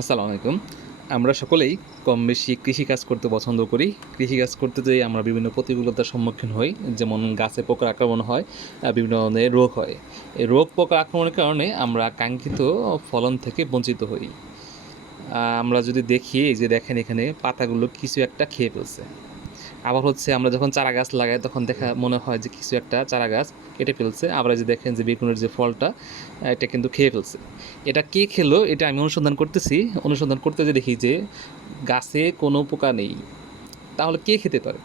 আসসালামু আলাইকুম। আমরা সকলেই কম বেশি কৃষিকাজ করতে পছন্দ করি। কৃষিকাজ করতে যেয়ে আমরা বিভিন্ন প্রতিকূলতার সম্মুখীন হই, যেমন গাছে পোকার আক্রমণ হয় বিভিন্ন ধরনের রোগ হয়। এই রোগ পোকার আক্রমণের কারণে আমরা কাঙ্ক্ষিত ফলন থেকে বঞ্চিত হই। আমরা যদি দেখি যে দেখেন এখানে পাতাগুলো কিছু একটা খেয়ে ফেলছে। আবার হচ্ছে আমরা যখন চারা গাছ লাগাই, তখন দেখা মনে হয় যে কিছু একটা চারা গাছ কেটে ফেলছে। আবার যে দেখেন যে বেগুনের যে ফলটা, এটা কিন্তু খেয়ে ফেলছে। এটা কে খেলো, এটা আমি অনুসন্ধান করতেছি। অনুসন্ধান করতে যে দেখি যে গাছে কোনো পোকা নেই। তাহলে কে খেতে পারে?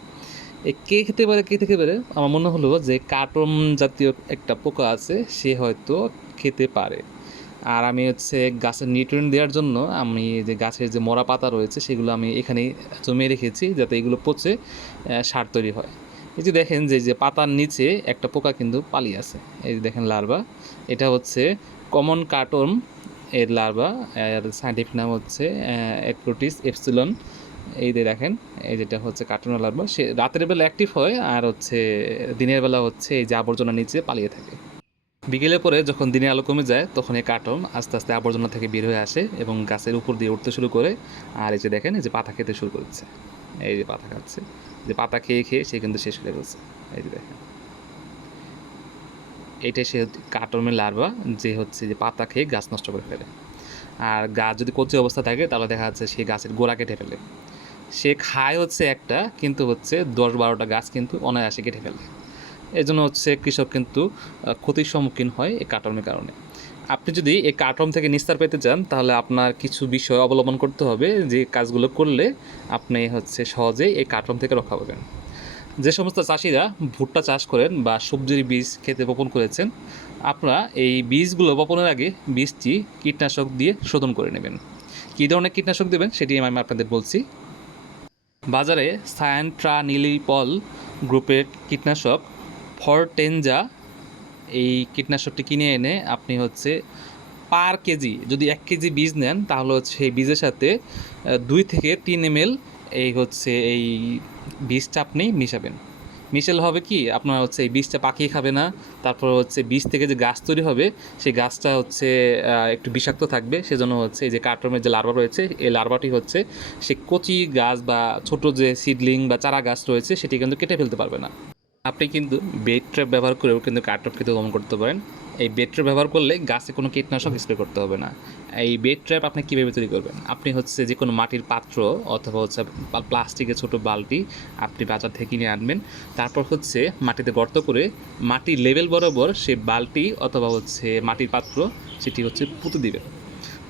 এই কে খেতে পারে, কে খেতে পারে? আমার মনে হলো যে কাটম জাতীয় একটা পোকা আছে, সে হয়তো খেতে পারে। আর আমি হচ্ছে গাছের নিউট্রিয়েন্ট দেওয়ার জন্য আমি যে গাছের যে মরা পাতা রয়েছে, সেগুলো আমি এখানেই জমিয়ে রেখেছি যাতে এগুলো পচে সার তৈরি হয়। এই যে দেখেন যে যে পাতার নিচে একটা পোকা কিন্তু পালিয়ে আছে। এই যে দেখেন লার্ভা এটা হচ্ছে কমন কার্টন এর লার্ভা এর সাইন্টিফিক নাম হচ্ছে অ্যাক্রোটিস এপসিলন এই যে দেখেন, এই যেটা হচ্ছে কার্টুনের লার্ভা সে রাতের বেলা অ্যাক্টিভ হয় আর হচ্ছে দিনের বেলা হচ্ছে এই যে আবর্জনা নিচে পালিয়ে থাকে। বিকেলের পরে যখন দিনের আলো কমে যায় তখন এই কার্টন আস্তে আস্তে আবর্জনা থেকে বের হয়ে আসে এবং গাছের উপর দিয়ে উঠতে শুরু করে। আর এই যে দেখেন, এই যে পাতা খেতে শুরু করেছে। এই যে পাতা খাচ্ছে। যে পাতা খেয়ে খেয়ে সে কিন্তু শেষ করে ফেলছে। এই যে দেখেন। এইটাই সে কাটমের লার্ভা, যে হচ্ছে যে পাতা খেয়ে গাছ নষ্ট করে ফেলে। আর গাছ যদি কচি অবস্থা থাকে, তাহলে দেখা যাচ্ছে সেই গাছের গোড়া কেটে ফেলে। সে খায় হচ্ছে একটা, কিন্তু হচ্ছে দশ বারোটা গাছ কিন্তু অনায়াসে কেটে ফেলে। এই জন্য হচ্ছে কৃষক কিন্তু ক্ষতির সম্মুখীন হয় এই কাটমের কারণে। আপনি যদি এই কাটম থেকে নিস্তার পেতে চান, তাহলে আপনার কিছু বিষয় অবলম্বন করতে হবে যে কাজগুলো করলে আপনি হচ্ছে সহজেই এই কাটম থেকে রক্ষা পাবেন। যে সমস্ত চাষিরা ভুট্টা চাষ করেন বা সবজির বীজ খেতে বপন করেছেন, আপনারা এই বীজগুলো বপনের আগে বীজটি কীটনাশক দিয়ে শোধন করে নেবেন। কী ধরনের কীটনাশক দেবেন সেটি আমি আপনাদের বলছি। বাজারে সায়ান্ট্রানিলিপল গ্রুপের কীটনাশক ফরটেনজা এই কীটনাশকটি কিনে এনে আপনি হচ্ছে পার কেজি, যদি এক কেজি বীজ নেন, তাহলে হচ্ছে সেই বীজের সাথে দুই থেকে তিন এম এই হচ্ছে এই বীজটা আপনি মিশাবেন। মিশালে হবে কি, আপনার হচ্ছে এই বীজটা পাকিয়ে খাবে না, তারপর হচ্ছে বীজ থেকে যে গাছ তৈরি হবে, সেই গাছটা হচ্ছে একটু বিষাক্ত থাকবে, সেজন্য হচ্ছে এই যে কার্টনের যে লার্ভা রয়েছে, এই লার্ভাটি হচ্ছে সে কচি গাছ বা ছোট যে সিডলিং বা চারা গাছ রয়েছে, সেটি কিন্তু কেটে ফেলতে পারবে না। আপনি কিন্তু বেড ট্র্যাপ ব্যবহার করেও কিন্তু কিন্তু দমন করতে পারেন। এই বেড ট্র্যাপ ব্যবহার করলে গাছে কোনো কীটনাশক স্প্রে করতে হবে না। এই বেড ট্র্যাপ আপনি কীভাবে তৈরি করবেন? আপনি হচ্ছে যে কোনো মাটির পাত্র অথবা হচ্ছে প্লাস্টিকের ছোট বালতি আপনি বাজার থেকে কিনে আনবেন। তারপর হচ্ছে মাটিতে গর্ত করে মাটির লেভেল বরাবর সে বালতি অথবা হচ্ছে মাটির পাত্র সেটি হচ্ছে পুঁতে দিবেন।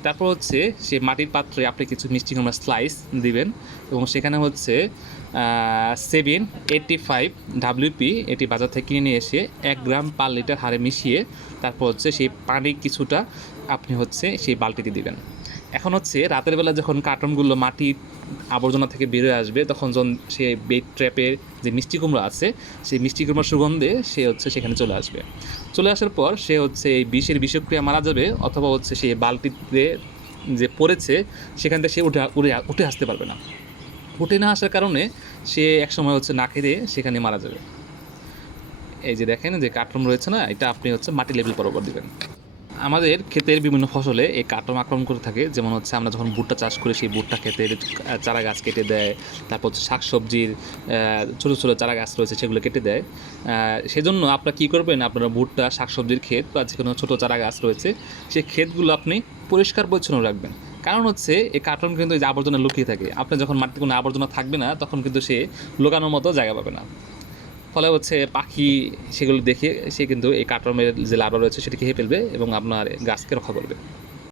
তারপর হচ্ছে সে মাটির পাত্রে আপনি কিছু মিষ্টি কুমড়া স্লাইস দিবেন এবং সেখানে হচ্ছে সেভেন এইটটি ফাইভ ডাব্লিউপি এটি বাজার থেকে কিনে নিয়ে এসে এক গ্রাম পার লিটার হারে মিশিয়ে তারপর হচ্ছে সেই পানি কিছুটা আপনি হচ্ছে সেই বালতিতে দিবেন। এখন হচ্ছে রাতের বেলা যখন কার্টনগুলো মাটির আবর্জনা থেকে বেরোয় আসবে, তখন যখন সে বেড ট্র্যাপের যে মিষ্টি কুমড়ো আছে, সেই মিষ্টি কুমড়োর সুগন্ধে সে হচ্ছে সেখানে চলে আসবে। চলে আসার পর সে হচ্ছে এই বিষের বিষক্রিয়া মারা যাবে অথবা হচ্ছে সেই বালতিতে যে পড়েছে, সেখান থেকে সে উঠে উঠে আসতে পারবে না। উঠে না আসার কারণে সে একসময় হচ্ছে না খেয়ে সেখানে মারা যাবে। এই যে দেখেন, যে কাটরম রয়েছে না, এটা আপনি হচ্ছে মাটি লেভেল বরাবর দেবেন। আমাদের ক্ষেতের বিভিন্ন ফসলে এই কাটম আক্রমণ করে থাকে, যেমন হচ্ছে আমরা যখন ভুট্টা চাষ করি, সেই ভুট্টা ক্ষেতের চারা গাছ কেটে দেয়, তারপর হচ্ছে শাকসবজির ছোটো ছোটো চারা গাছ রয়েছে, সেগুলো কেটে দেয়। সেজন্য আপনারা কী করবেন, আপনারা ভুট্টা শাকসবজির ক্ষেত বা যে কোনো ছোটো চারা গাছ রয়েছে সেই ক্ষেতগুলো আপনি পরিষ্কার পরিচ্ছন্ন রাখবেন। কারণ হচ্ছে এই কার্টন কিন্তু এই যে আবর্জনা লুকিয়ে থাকে। আপনার যখন মাটিতে কোনো আবর্জনা থাকবে না, তখন কিন্তু সে লুকানোর মতো জায়গা পাবে না। ফলে হচ্ছে পাখি সেগুলো দেখে সে কিন্তু এই কার্টনের যে লার্ভা রয়েছে সেটি খেয়ে ফেলবে এবং আপনার গাছকে রক্ষা করবে।